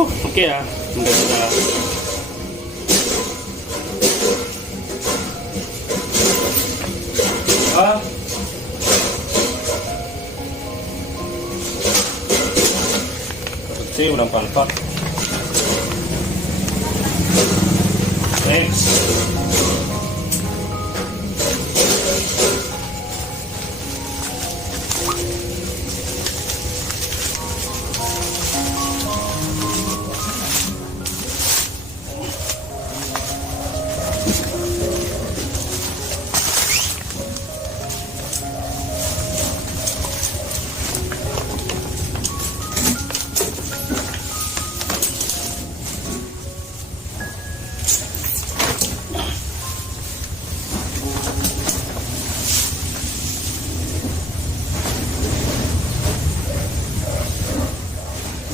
Okay ah. Ang ganda. Ah. Kasi walang palpak. Next.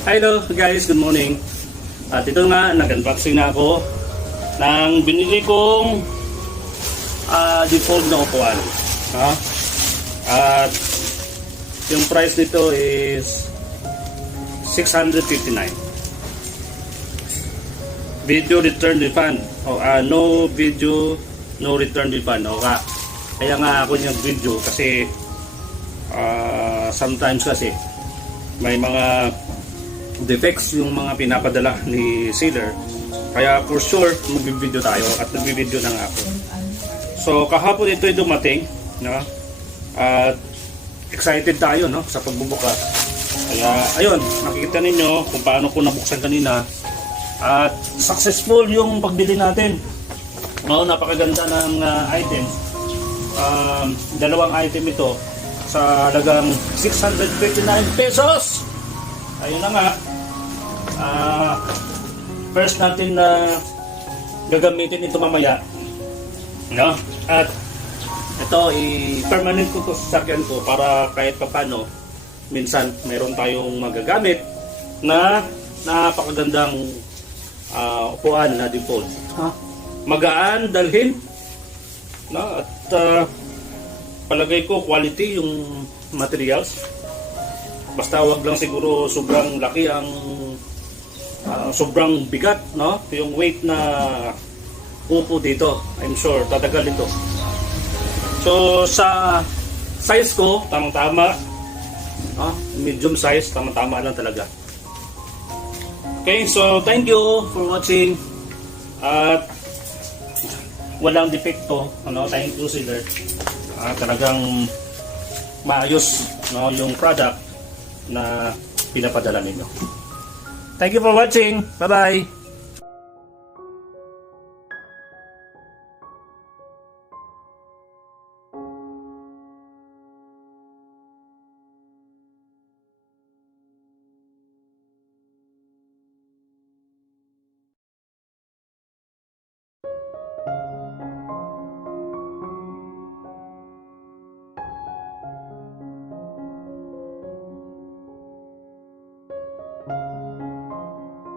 Hello guys, good morning. At ito nga, nag-unboxing na ako ng binili kong default na upuan. At yung price nito is 659. Video return refund. No video, no return refund. Kaya nga ako yung video kasi sometimes kasi may mga defects yung mga pinapadala ni seller, kaya for sure magbibideo tayo at nagbibideo na nga ako. So kahapon ito ay dumating, no? At excited tayo, no, sa pagbubukas. Kaya ayun, nakikita ninyo kung paano ko nabuksan kanina at successful yung pagbili natin, no? Napakaganda ng items. Dalawang item ito sa halagang 659 pesos. Ayun na nga, first natin na gagamitin ito mamaya, no? At ito, i-permanent ko to sa sakyan ko para kahit papano minsan meron tayong magagamit na napakagandang upuan na default. Magaan dalhin, no? At palagay ko quality yung materials. Basta wag lang siguro sobrang laki ang sobrang bigat, no? Yung weight na upo dito, I'm sure tatagal ito. So sa size ko, tamang-tama, medium size, tamang-tama lang talaga. Okay, so thank you for watching. At walang depekto, thank you sir. Talagang maayos, no, yung product na pinapadala ninyo. Thank you for watching. Bye-bye.